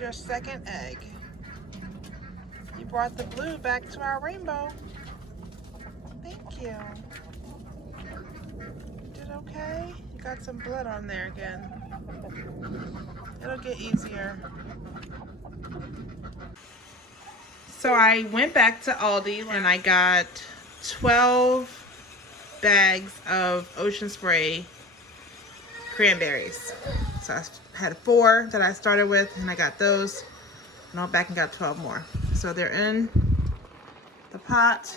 your second egg. You brought the blue back to our rainbow. Thank you. You did okay? You got some blood on there again. It'll get easier. So I went back to Aldi and I got 12 bags of Ocean Spray cranberries. So I had 4 that I started with and I got those. And I went back and got 12 more. So they're in the pot.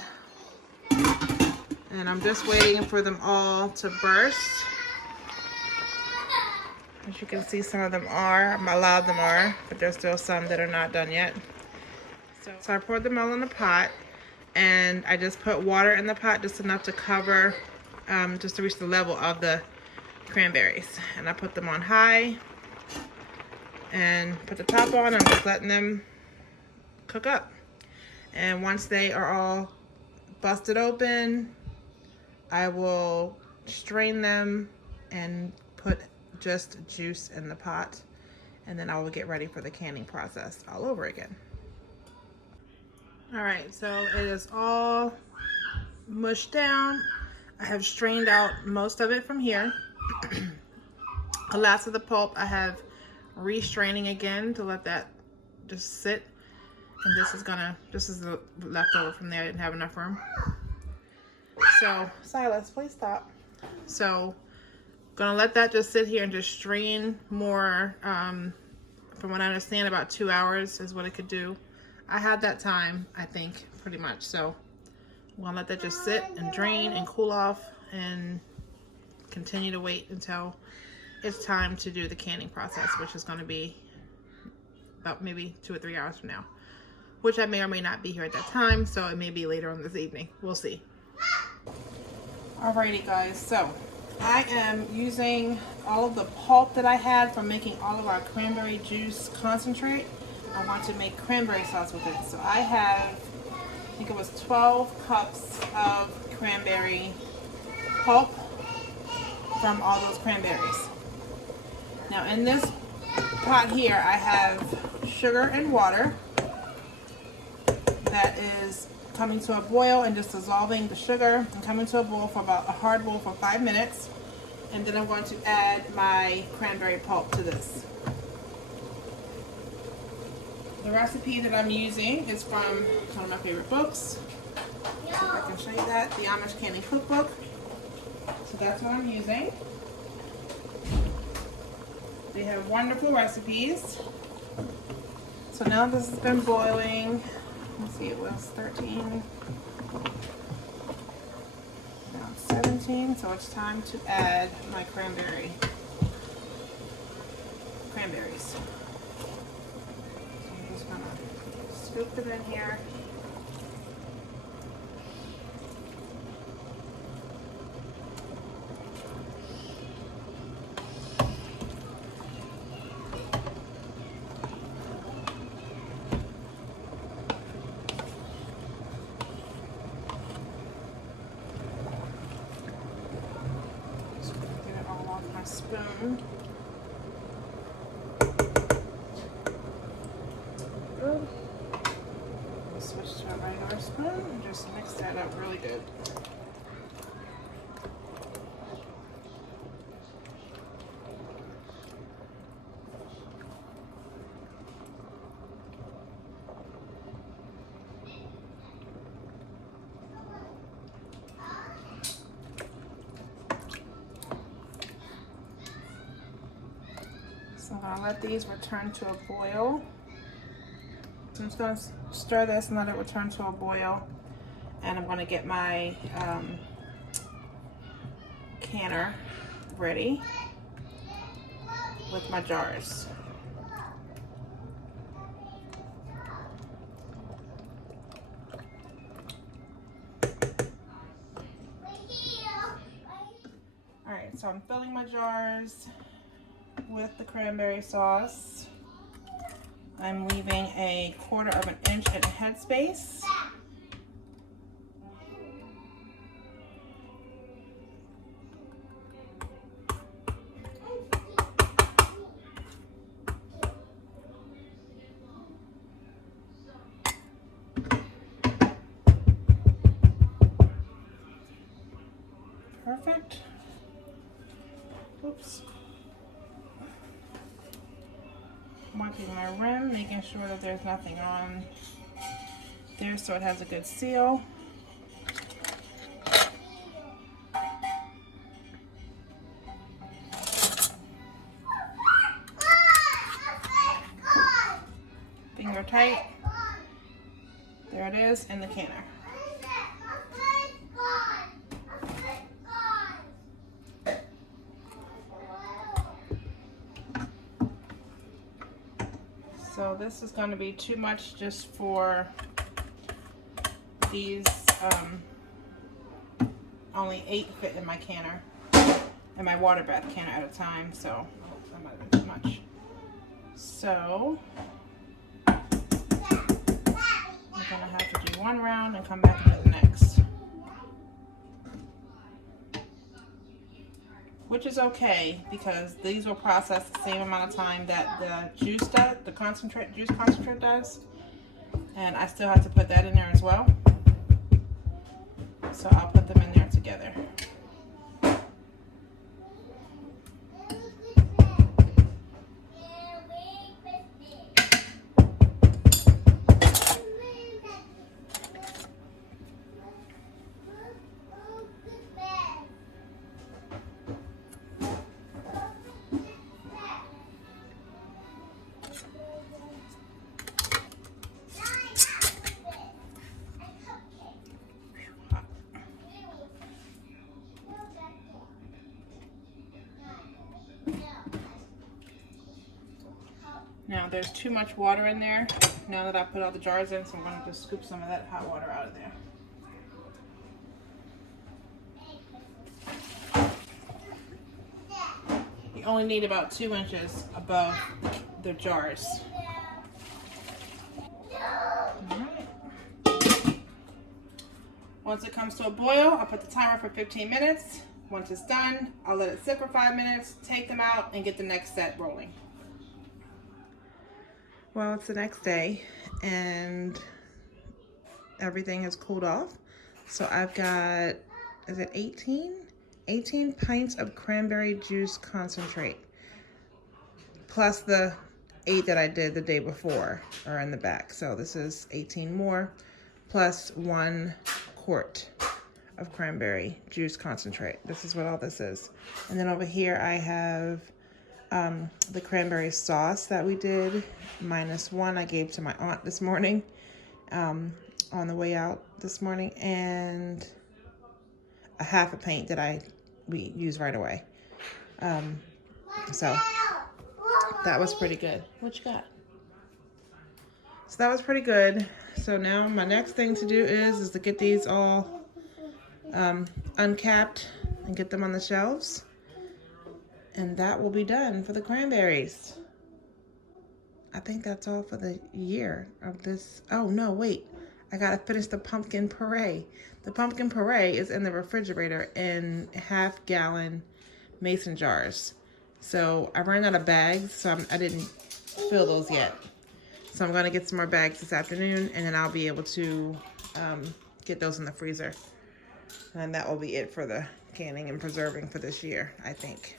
And I'm just waiting for them all to burst. As you can see, some of them are, a lot of them are, but there's still some that are not done yet. So I poured them all in the pot, and I just put water in the pot, just enough to cover, just to reach the level of the cranberries. And I put them on high, and put the top on, and just letting them cook up. And once they are all busted open, I will strain them and put just juice in the pot, and then I will get ready for the canning process all over again. All right, so it is all mushed down. I have strained out most of it from here. The last of the pulp I have restraining again to let that just sit. And this is the leftover from there. I didn't have enough room. So, Silas, please stop. So, gonna let that just sit here and just strain more. From what I understand, about 2 hours is what it could do. I had that time, I think, pretty much. So I'm gonna let that just sit and drain and cool off and continue to wait until it's time to do the canning process, which is gonna be about maybe 2 or 3 hours from now, which I may or may not be here at that time. So it may be later on this evening. We'll see. Alrighty guys, so I am using all of the pulp that I had from making all of our cranberry juice concentrate. I want to make cranberry sauce with it. So I have, I think it was 12 cups of cranberry pulp from all those cranberries. Now in this pot here, I have sugar and water that is coming to a boil and just dissolving the sugar and coming to a boil for about a hard boil for 5 minutes. And then I'm going to add my cranberry pulp to this. The recipe that I'm using is from one of my favorite books. So if I can show you that, the Amish Canning Cookbook. So that's what I'm using. They have wonderful recipes. So now this has been boiling. Let's see, it was 13. Now it's 17, so it's time to add my cranberries. Scoop it in here. Just get it all off my spoon. Switch to a regular spoon and just mix that up really good. So I'm going to let these return to a boil. So I'm just going to stir this and let it return to a boil. And I'm going to get my canner ready with my jars. Alright, so I'm filling my jars with the cranberry sauce. I'm leaving a 1/4 inch in headspace. perfect. Oops. Marking my rim, making sure that there's nothing on there so it has a good seal. Finger tight. There it is in the canner. So this is going to be too much just for these, only 8 fit in my canner, in my water bath canner at a time, so that might have been too much. So I'm going to have to do one round and come back and do the next. Which is okay because these will process the same amount of time that the juice does, the juice concentrate does. And I still have to put that in there as well. So I'll put them in there together. Now there's too much water in there now that I put all the jars in, so I'm going to just scoop some of that hot water out of there. You only need about 2 inches above the jars. Alright. Once it comes to a boil, I'll put the timer for 15 minutes. Once it's done, I'll let it sit for 5 minutes, take them out, and get the next set rolling. Well, it's the next day, and everything has cooled off. So I've got, is it 18? 18 pints of cranberry juice concentrate, plus the 8 that I did the day before are in the back. So this is 18 more, plus 1 quart of cranberry juice concentrate. This is what all this is. And then over here I have the cranberry sauce that we did, -1 I gave to my aunt this morning on the way out this morning, and a half a pint that we used right away. So that was pretty good. What you got? So that was pretty good. So now my next thing to do is to get these all uncapped and get them on the shelves. And that will be done for the cranberries. I think that's all for the year of this. Oh no, wait. I gotta finish the pumpkin puree. The pumpkin puree is in the refrigerator in half-gallon mason jars. So I ran out of bags, so I didn't fill those yet. So I'm gonna get some more bags this afternoon, and then I'll be able to get those in the freezer. And that will be it for the canning and preserving for this year, I think.